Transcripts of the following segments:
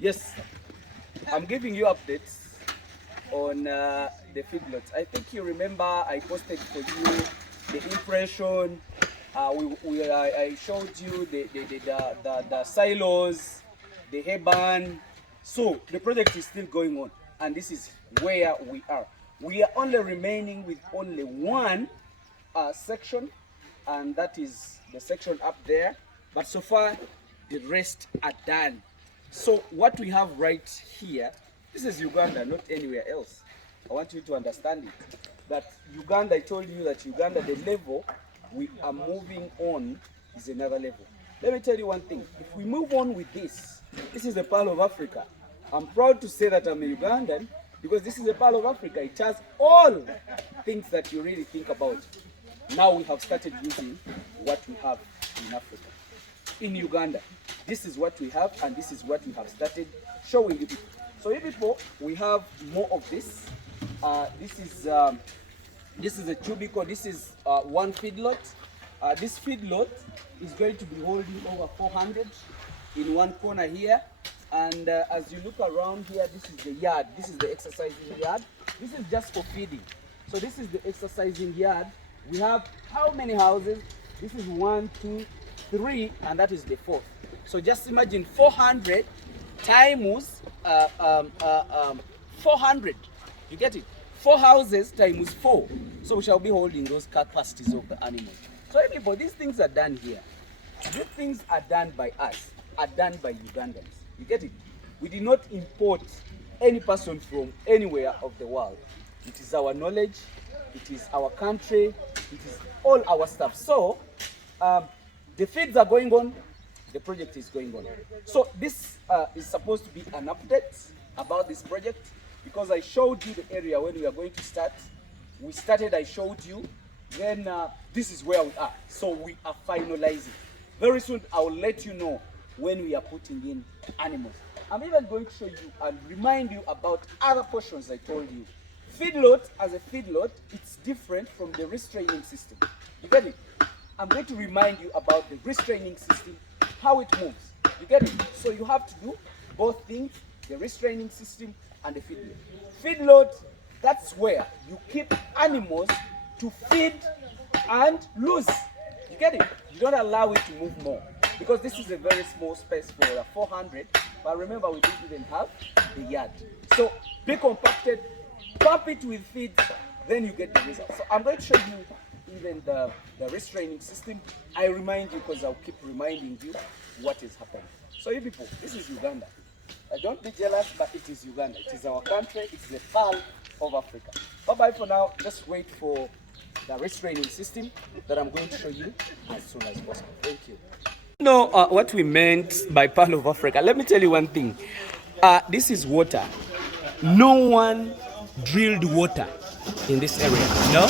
Yes, I'm giving you updates on the feedlots. I think you remember I posted for you the impression. I showed you the silos, the headband. So the project is still going on, and this is where we are. We are only remaining with only one section, and that is the section up there. But so far, the rest are done. So what we have right here, this is Uganda, not anywhere else. I want you to understand it. That Uganda, I told you that Uganda, the level we are moving on is another level. Let me tell you one thing. If we move on with this is a Pearl of Africa. I'm proud to say that I'm a Ugandan because this is a Pearl of Africa. It has all things that you really think about. Now we have started using what we have in Africa. In Uganda, this is what we have, and this is what we have started showing you people. So you people, we have more of this. This is a cubicle. This is one feedlot. This feedlot is going to be holding over 400 in one corner here. And as you look around here, this is the yard. This is the exercising yard. This is just for feeding. So this is the exercising yard. We have how many houses? This is 1, 2, 3, and that is the fourth. So just imagine 400 times 400. You get it? 4 houses times 4. So we shall be holding those capacities of the animals. So everybody, these things are done here. These things are done by us, are done by Ugandans. You get it? We did not import any person from anywhere of the world. It is our knowledge, it is our country, it is all our stuff. So the feeds are going on, the project is going on. So this is supposed to be an update about this project because I showed you the area when we are going to start. We started, I showed you. Then this is where we are. So we are finalizing. Very soon I will let you know when we are putting in animals. I'm even going to show you and remind you about other portions I told you. Feedlot, as a feedlot, it's different from the restraining system. You get it? I'm going to remind you about the restraining system, how it moves. You get it? So you have to do both things, the restraining system and the feedlot. Feedlot, that's where you keep animals to feed and lose. You get it? You don't allow it to move more because this is a very small space for 400. But remember, we didn't even have the yard. So be compacted, pump it with feeds, then you get the result. So I'm going to show you even the restraining system. I remind you because I'll keep reminding you what is happening. So you people, this is Uganda. Don't be jealous, but it is Uganda. It is our country. It's the Pearl of Africa. Bye-bye for now. Just wait for the restraining system that I'm going to show you as soon as possible. Thank you. You know what we meant by Pearl of Africa? Let me tell you one thing. This is water. No one drilled water in this area. No?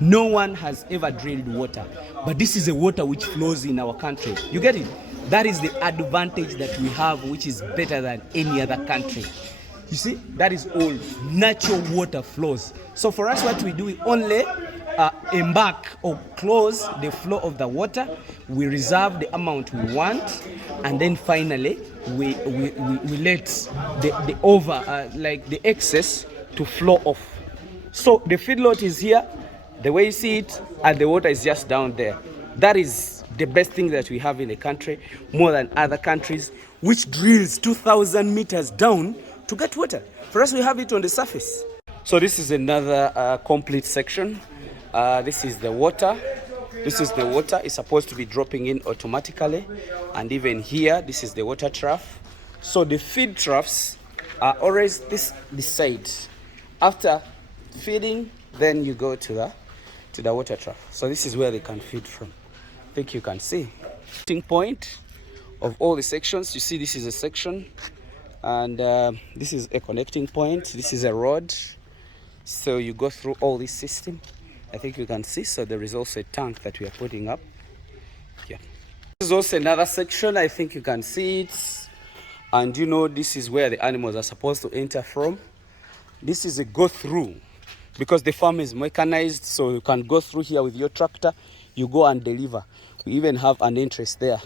No one has ever drilled water. But this is a water which flows in our country. You get it? That is the advantage that we have, which is better than any other country. You see, that is all natural water flows. So for us, what we do, we only embark or close the flow of the water. We reserve the amount we want, and then finally we let the like the excess to flow off. So the feedlot is here, the way you see it, and the water is just down there. That is the best thing that we have in the country, more than other countries, which drills 2,000 meters down to get water. For us, we have it on the surface. So this is another complete section. This is the water. This is the water. It's supposed to be dropping in automatically. And even here, this is the water trough. So the feed troughs are always this side. After feeding, then you go to the water trough. So this is where they can feed from. I think you can see. Starting point of all the sections. You see, this is a section. And this is a connecting point. This is a road. So you go through all this system. I think you can see. So there is also a tank that we are putting up. Yeah. This is also another section. I think you can see it. And you know, this is where the animals are supposed to enter from. This is a go through because the farm is mechanized. So you can go through here with your tractor. You go and deliver. We even have an entrance there.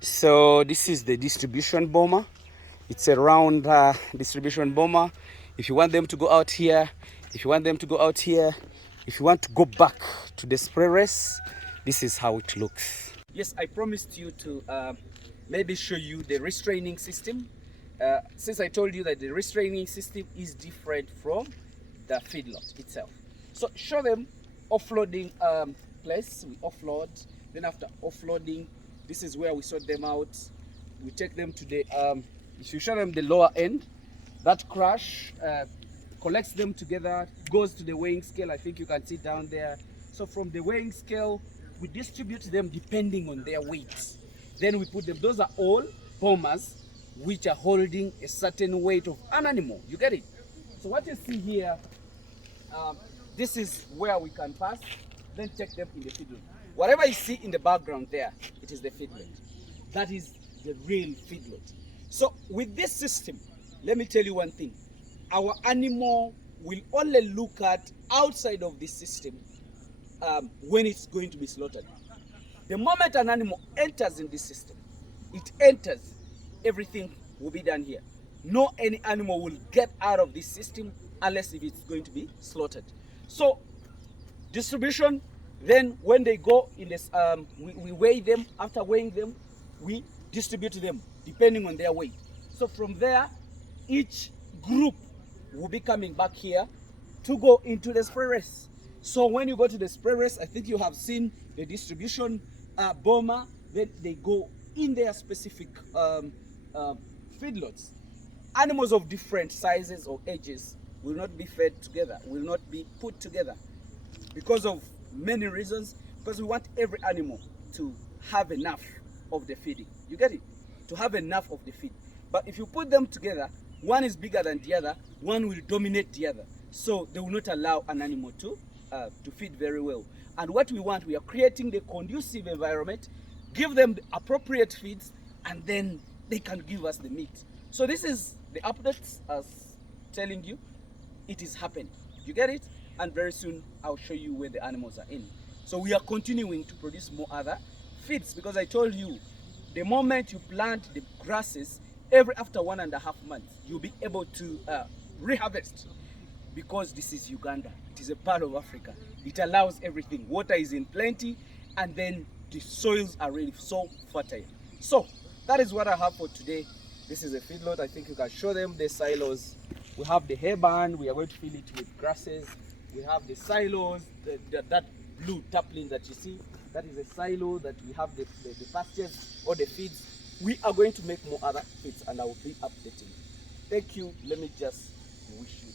So this is the distribution bomber. It's a round distribution bomber. If you want them to go out here, if you want them to go out here, if you want to go back to the spray race, this is how it looks. Yes, I promised you to maybe show you the restraining system. Since I told you that the restraining system is different from the feedlot itself. So show them offloading place. We offload. Then after offloading, this is where we sort them out. We take them to the, if you show them the lower end, that crush collects them together, goes to the weighing scale. I think you can see down there. So from the weighing scale, we distribute them depending on their weights. Then we put them, those are all bombers which are holding a certain weight of an animal. You get it? So what you see here, this is where we can pass, then take them in the feedlot. Whatever you see in the background there, it is the feedlot. That is the real feedlot. So with this system, let me tell you one thing. Our animal will only look at outside of this system when it's going to be slaughtered. The moment an animal enters in this system, it enters, everything will be done here. No any animal will get out of this system unless if it's going to be slaughtered. So distribution, then when they go in this, we weigh them. After weighing them, we distribute them depending on their weight. So from there, each group will be coming back here to go into the spray race. So when you go to the spray race, I think you have seen the distribution bomber. Then they go in their specific feedlots. Animals of different sizes or ages will not be fed together, will not be put together because of many reasons. Because we want every animal to have enough of the feeding. You get it? To have enough of the feed. But if you put them together, one is bigger than the other, one will dominate the other. So they will not allow an animal to feed very well. And what we want, we are creating the conducive environment, give them the appropriate feeds, and then they can give us the meat. So this is the updates as telling you it is happening. You get it? And very soon I'll show you where the animals are in. So we are continuing to produce more other feeds because I told you the moment you plant the grasses, after 1.5 months, you'll be able to reharvest because this is Uganda. It is a part of Africa. It allows everything. Water is in plenty and then the soils are really so fertile. So that is what I have for today. This is a feedlot. I think you can show them the silos. We have the hay barn. We are going to fill it with grasses. We have the silos, that blue tarpaulin that you see. That is a silo that we have the pastures or the feeds. We are going to make more other feeds and I will be updating. Thank you. Let me just wish you